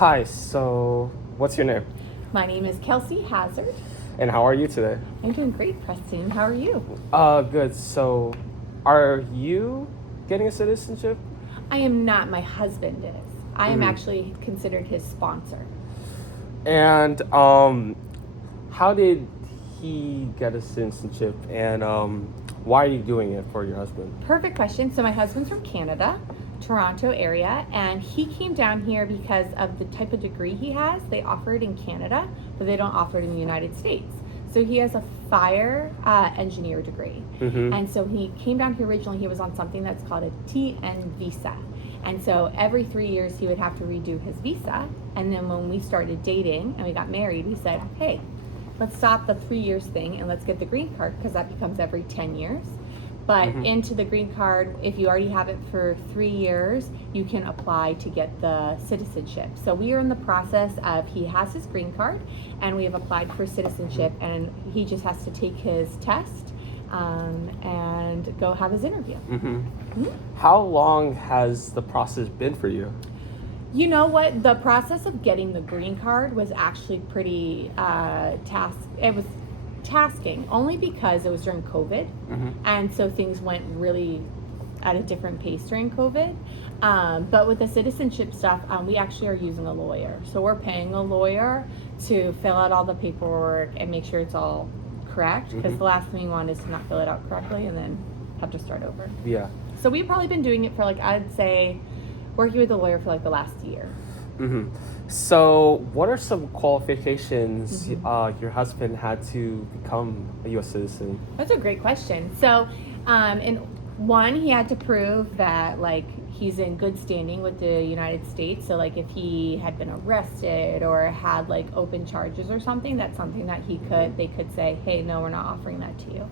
Hi, so what's your name? My name is Kelsey Hazard. And how are you today? I'm doing great, Preston. How are you? Good. So, are you getting a citizenship? I am not. My husband is. I am Mhm. actually considered his sponsor. And how did he get a citizenship? And why are you doing it for your husband? Perfect question. So my husband's from Canada, Toronto area, and he came down here because of the type of degree he has. They offer it in Canada, but they don't offer it in the United States. So he has a fire engineer degree. Mm-hmm. And so he came down here originally, he was on something that's called a TN visa. And so every 3 years he would have to redo his visa. And then when we started dating and we got married, we said, hey, let's stop the 3 years thing and let's get the green card, because that becomes every 10 years. But into the green card, if you already have it for 3 years, you can apply to get the citizenship. So we are in the process of, he has his green card and we have applied for citizenship, and he just has to take his test and go have his interview. How long has the process been for you? You know what? The process of getting the green card was actually pretty it was tasking, only because it was during COVID, and so things went really at a different pace during COVID. But with the citizenship stuff, we actually are using a lawyer. So we're paying a lawyer to fill out all the paperwork and make sure it's all correct, because the last thing you want is to not fill it out correctly and then have to start over. Yeah. So we've probably been doing it for, like, I'd say, working with a lawyer for like the last year. So, what are some qualifications your husband had to become a U.S. citizen? That's a great question. So, in one, he had to prove that, like, he's in good standing with the United States. So, like, if he had been arrested or had, like, open charges or something, that's something that they could say, hey, no, we're not offering that to you.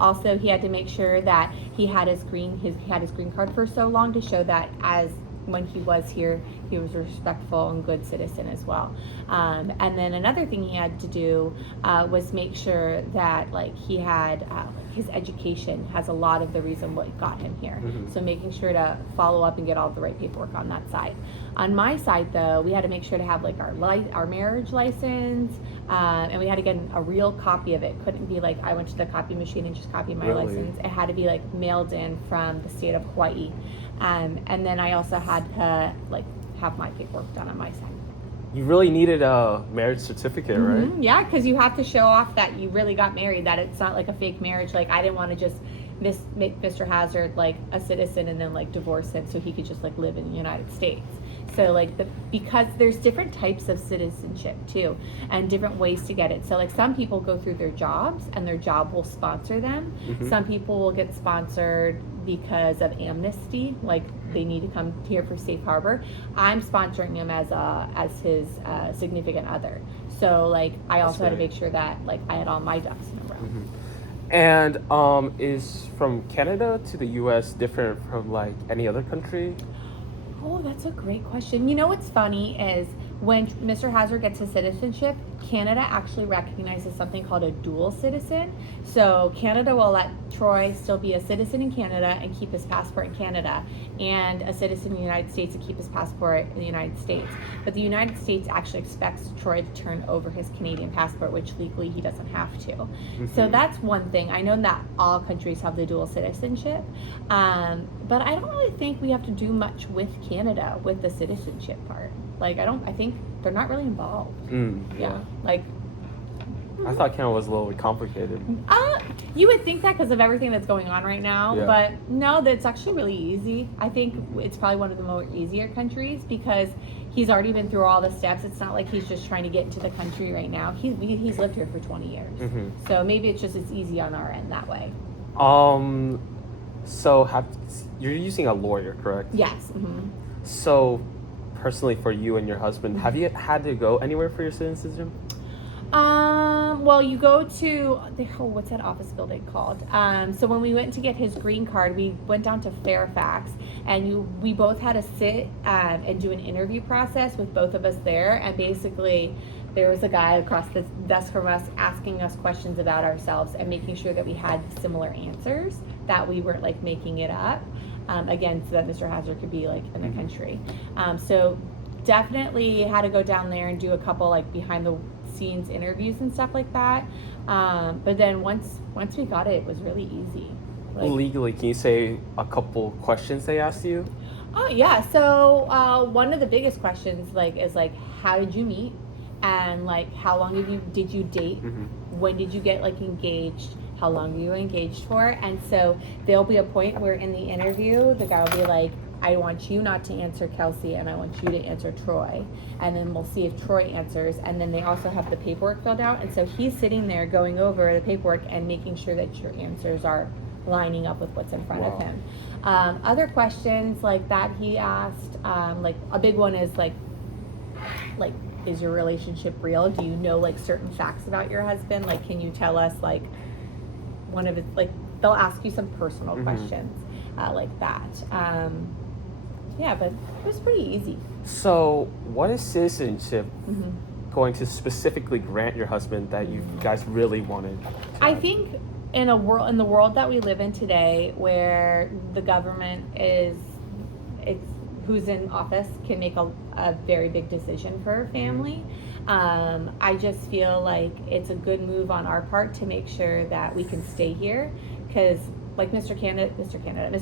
Also, he had to make sure that he had his green card for so long, to show that when he was here, he was a respectful and good citizen as well. And then another thing he had to do was make sure that, like, he had his education has a lot of the reason what got him here. So making sure to follow up and get all the right paperwork on that side. On my side, though, we had to make sure to have, like, our marriage license, and we had to get a real copy of it. Couldn't be like I went to the copy machine and just copied my license. It had to be, like, mailed in from the state of Hawaii. And then I also had to, like, have my paperwork done on my side. You really needed a marriage certificate, right? Yeah, because you have to show off that you really got married, that it's not like a fake marriage. Like, I didn't want to just make Mr. Hazard, like, a citizen and then, like, divorce him so he could just, like, live in the United States. So, like, because there's different types of citizenship too, and different ways to get it. So, like, some people go through their jobs and their job will sponsor them. Some people will get sponsored because of amnesty, like they need to come here for safe harbor. I'm sponsoring him as his significant other. So, like, I also had to make sure that, like, I had all my ducks in a row. And is from Canada to the U.S. different from, like, any other country? Oh, that's a great question. You know what's funny is when Mr. Hazard gets his citizenship, Canada actually recognizes something called a dual citizen. So Canada will let Troy still be a citizen in Canada and keep his passport in Canada, and a citizen in the United States and keep his passport in the United States. But the United States actually expects Troy to turn over his Canadian passport, which legally he doesn't have to. So that's one thing. I know that all countries have the dual citizenship, but I don't really think we have to do much with Canada with the citizenship part. Like, I think they're not really involved. Yeah. Like, I thought Canada was a little bit complicated. You would think that because of everything that's going on right now, Yeah. but no, that's actually really easy. I think it's probably one of the more easier countries because he's already been through all the steps. It's not like he's just trying to get into the country right now. He's lived here for 20 years. So maybe it's just as easy on our end that way. So you're using a lawyer, correct? Yes. So, personally, for you and your husband, have you had to go anywhere for your citizenship? Well, you go to what's that office building called? So when we went to get his green card, we went down to Fairfax, and we both had to sit and do an interview process with both of us there. And basically, there was a guy across the desk from us asking us questions about ourselves and making sure that we had similar answers, that we weren't, like, making it up. Again, so that Mr. Hazard could be, like, in the country. So definitely had to go down there and do a couple like behind the scenes interviews and stuff like that. But then once we got it, it was really easy. Like, Legally, can you say a couple questions they asked you? oh yeah. So one of the biggest questions like is like, how did you meet, and like how long did you date? Mm-hmm. When did you get like engaged? How long were you engaged for? And so there'll be a point where in the interview, the guy will be like, I want you not to answer Kelsey, and I want you to answer Troy. And then we'll see if Troy answers. And then they also have the paperwork filled out. And so he's sitting there going over the paperwork and making sure that your answers are lining up with what's in front of him. Other questions like that he asked, like a big one is like, is your relationship real? Do you know like certain facts about your husband? Like, can you tell us like one of his, like, they'll ask you some personal questions like that. Yeah, but it was pretty easy. So, what is citizenship going to specifically grant your husband that you guys really wanted? I think in the world that we live in today, where the government who's in office can make a very big decision for a family. I just feel like it's a good move on our part to make sure that we can stay here, because like Mr.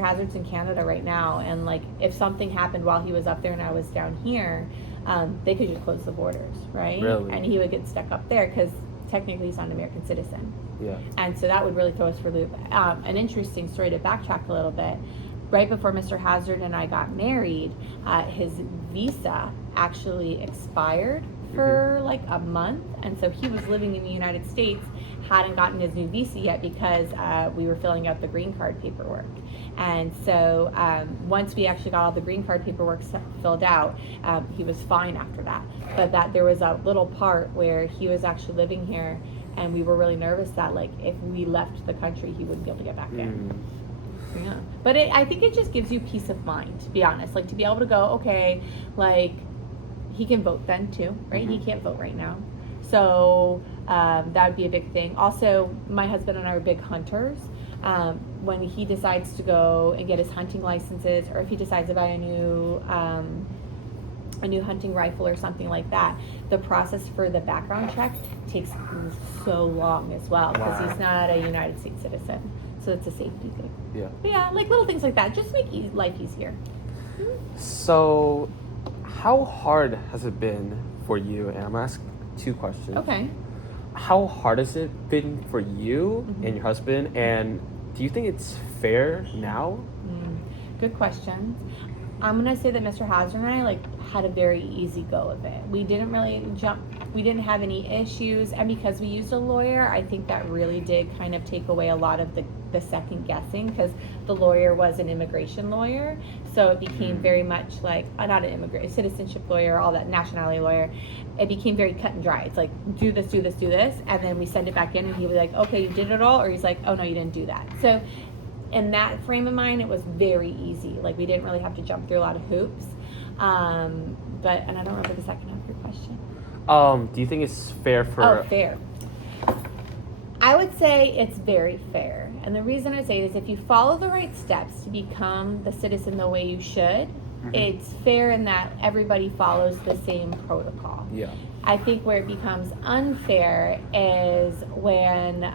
Hazard's in Canada right now, and like if something happened while he was up there and I was down here, they could just close the borders, right? Really? And he would get stuck up there because technically he's not an American citizen. Yeah. And so that would really throw us for a loop. An interesting story to backtrack a little bit. Right before Mr. Hazard and I got married, his visa actually expired for like a month, and so he was living in the United States, hadn't gotten his new visa yet because we were filling out the green card paperwork. And so once we actually got all the green card paperwork filled out, he was fine after that. But that there was a little part where he was actually living here, and we were really nervous that like if we left the country, he wouldn't be able to get back in. Yeah, but I think it just gives you peace of mind, to be honest. Like to be able to go, okay, like he can vote then too, right? He can't vote right now, so that would be a big thing. Also, my husband and I are big hunters. When he decides to go and get his hunting licenses, or if he decides to buy a new hunting rifle or something like that, the process for the background check takes so long as well, because he's not a United States citizen. So it's a safety thing. Yeah. But yeah, like little things like that just make life easier. So, how hard has it been for you? And I'm gonna ask two questions. Okay. How hard has it been for you and your husband? And do you think it's fair now? Good question. I'm gonna say that Mr. Hazard and I had a very easy go of it. We didn't really we didn't have any issues, and because we used a lawyer, I think that really did kind of take away a lot of the second guessing, because the lawyer was an immigration lawyer, so it became very much like not an citizenship lawyer, all that nationality lawyer. It became very cut and dry. It's like do this, and then we send it back in, and he was like, okay, you did it all, or he's like, oh no, you didn't do that. So in that frame of mind, it was very easy. Like we didn't really have to jump through a lot of hoops. But I don't remember the second half of your question. Do you think it's fair for? Oh, fair. I would say it's very fair. And the reason I say it is if you follow the right steps to become the citizen the way you should, it's fair in that everybody follows the same protocol. Yeah. I think where it becomes unfair is when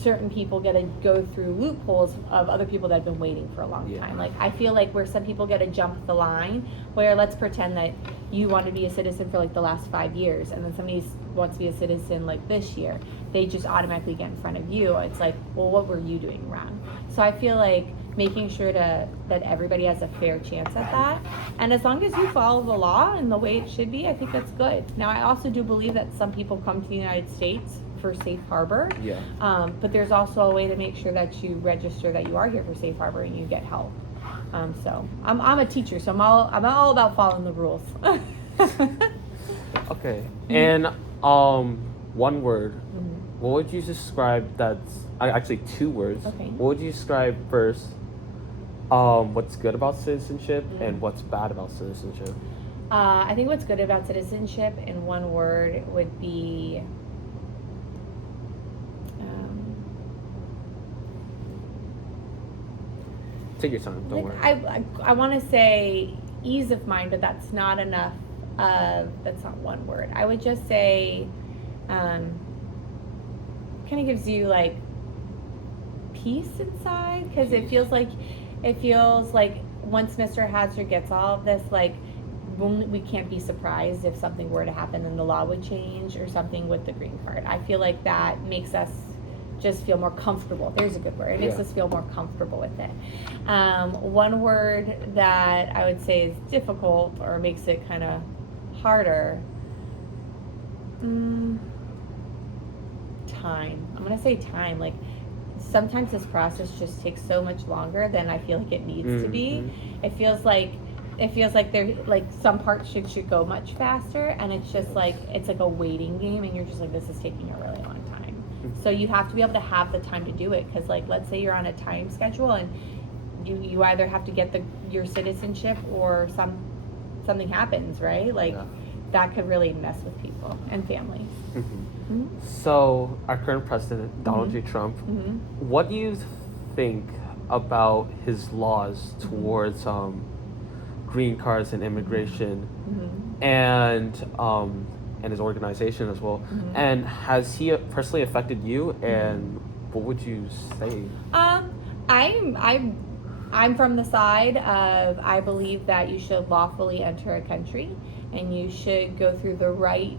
certain people get to go through loopholes of other people that have been waiting for a long time. Like I feel like where some people get to jump the line, where let's pretend that you want to be a citizen for like the last 5 years, and then somebody wants to be a citizen like this year, they just automatically get in front of you. It's like, well, what were you doing wrong? So I feel like making sure that everybody has a fair chance at that, and as long as you follow the law and the way it should be, I think that's good. Now I also do believe that some people come to the United States for safe harbor. Yeah. But there's also a way to make sure that you register that you are here for safe harbor and you get help. So I'm a teacher, so I'm all about following the rules. Okay. And one word. What would you describe? That's actually 2 words. Okay. What would you describe first? What's good about citizenship and what's bad about citizenship? I think what's good about citizenship in one word would be take your time. Don't worry. I want to say ease of mind, but that's not enough. That's not one word. I would just say, kind of gives you like peace inside, because it feels like once Mr. Hazard gets all of this, like we can't be surprised if something were to happen and the law would change or something with the green card. I feel like that makes us just feel more comfortable. There's a good word. It makes us feel more comfortable with it. One word that I would say is difficult or makes it kind of harder. Time. I'm gonna say time. Like sometimes this process just takes so much longer than I feel like it needs to be. It feels like there, like some parts should go much faster, and it's just like it's like a waiting game, and you're just like, this is taking a really long time. So you have to be able to have the time to do it, because like let's say you're on a time schedule and you either have to get your citizenship or something happens, right? Like that could really mess with people and families. So our current president, Donald J. Trump, what do you think about his laws towards green cards and immigration, and his organization as well? And has he personally affected you? And what would you say? I'm from the side of, I believe that you should lawfully enter a country, and you should go through the right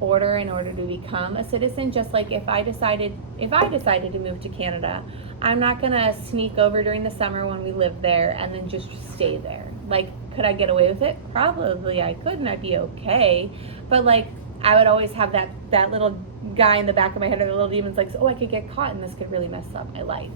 order in order to become a citizen. Just like if I decided to move to Canada, I'm not gonna sneak over during the summer when we live there and then just stay there. Like, could I get away with it? Probably I could, and I'd be okay. But like, I would always have that little guy in the back of my head, or the little demons, like, oh, I could get caught and this could really mess up my life.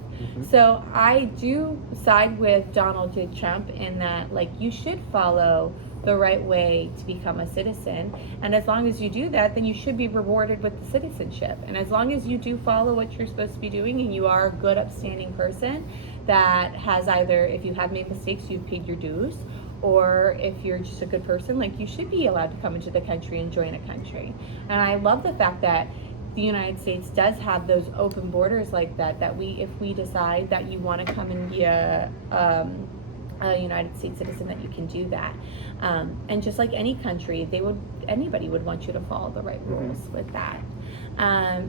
So I do side with Donald J. Trump in that, like, you should follow the right way to become a citizen, and as long as you do that, then you should be rewarded with the citizenship. And as long as you do follow what you're supposed to be doing, and you are a good upstanding person that has, either if you have made mistakes, you've paid your dues, or if you're just a good person, like, you should be allowed to come into the country and join a country. And I love the fact that the United States does have those open borders like that, if we decide that you want to come and be a United States citizen, that you can do that. And just like any country, anybody would want you to follow the right rules with that.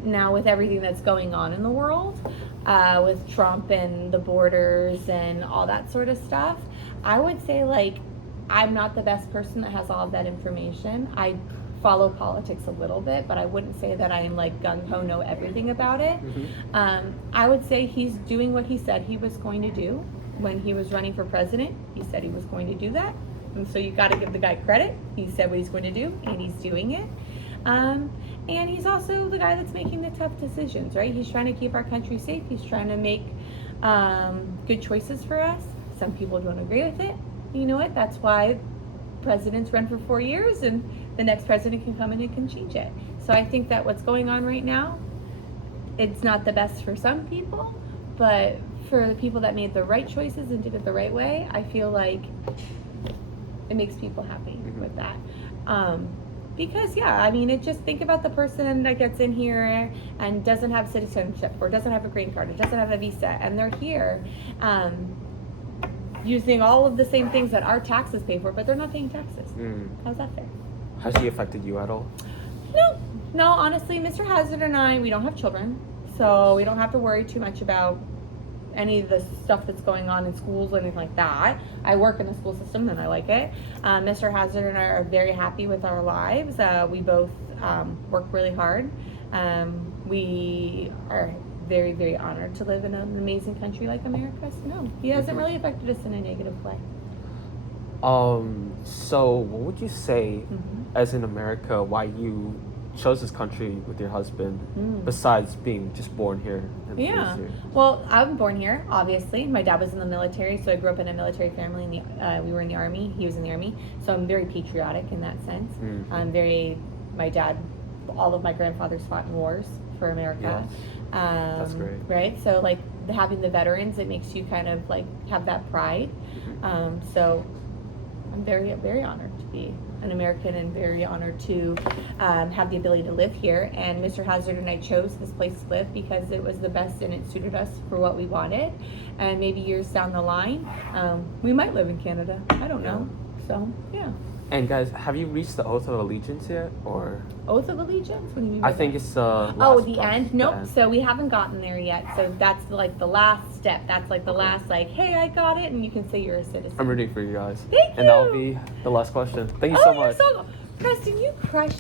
Now, with everything that's going on in the world, with Trump and the borders and all that sort of stuff, I would say, like, I'm not the best person that has all of that information. I follow politics a little bit, but I wouldn't say that I am like gung-ho know everything about it. I would say he's doing what he said he was going to do when he was running for president. He said he was going to do that, and so you got to give the guy credit. He said what he's going to do, and he's doing it. And he's also the guy that's making the tough decisions, right? He's trying to keep our country safe. He's trying to make good choices for us. Some people don't agree with it. You know what? That's why presidents run for 4 years, and the next president can come in and can change it. So I think that what's going on right now, it's not the best for some people, but for the people that made the right choices and did it the right way, I feel like it makes people happy with that. Because I mean, think about the person that gets in here and doesn't have citizenship, or doesn't have a green card, or doesn't have a visa, and they're here using all of the same things that our taxes pay for, but they're not paying taxes. How's that fair? Has he affected you at all? No, honestly, Mr. Hazard and I, we don't have children, so we don't have to worry too much about any of the stuff that's going on in schools or anything like that. I work in the school system and I like it. Mr. Hazard and I are very happy with our lives. We both work really hard. We are very, very honored to live in an amazing country like America. So no, he hasn't really affected us in a negative way. So what would you say, as in America, why you chose this country with your husband, besides being just born here and raised here? Well, I'm born here, obviously. My dad was in the military, so I grew up in a military family. We were in the Army. He was in the Army, so I'm very patriotic in that sense. My dad, all of my grandfathers fought in wars for America. That's great. Right? So, like, having the veterans, it makes you kind of, like, have that pride. So I'm very, very honored to be an American, and very honored to have the ability to live here. And Mr. Hazard and I chose this place to live because it was the best and it suited us for what we wanted. And maybe years down the line, we might live in Canada. I don't know. So yeah. And guys, have you reached the oath of allegiance yet, or? Oath of allegiance? What do you mean by I think that? it's the. The end? Nope. So we haven't gotten there yet. So that's like the last step. That's like the last, like, hey, I got it, and you can say you're a citizen. I'm rooting for you guys. Thank you. And that'll be the last question. Thank you so much. Preston, you crushed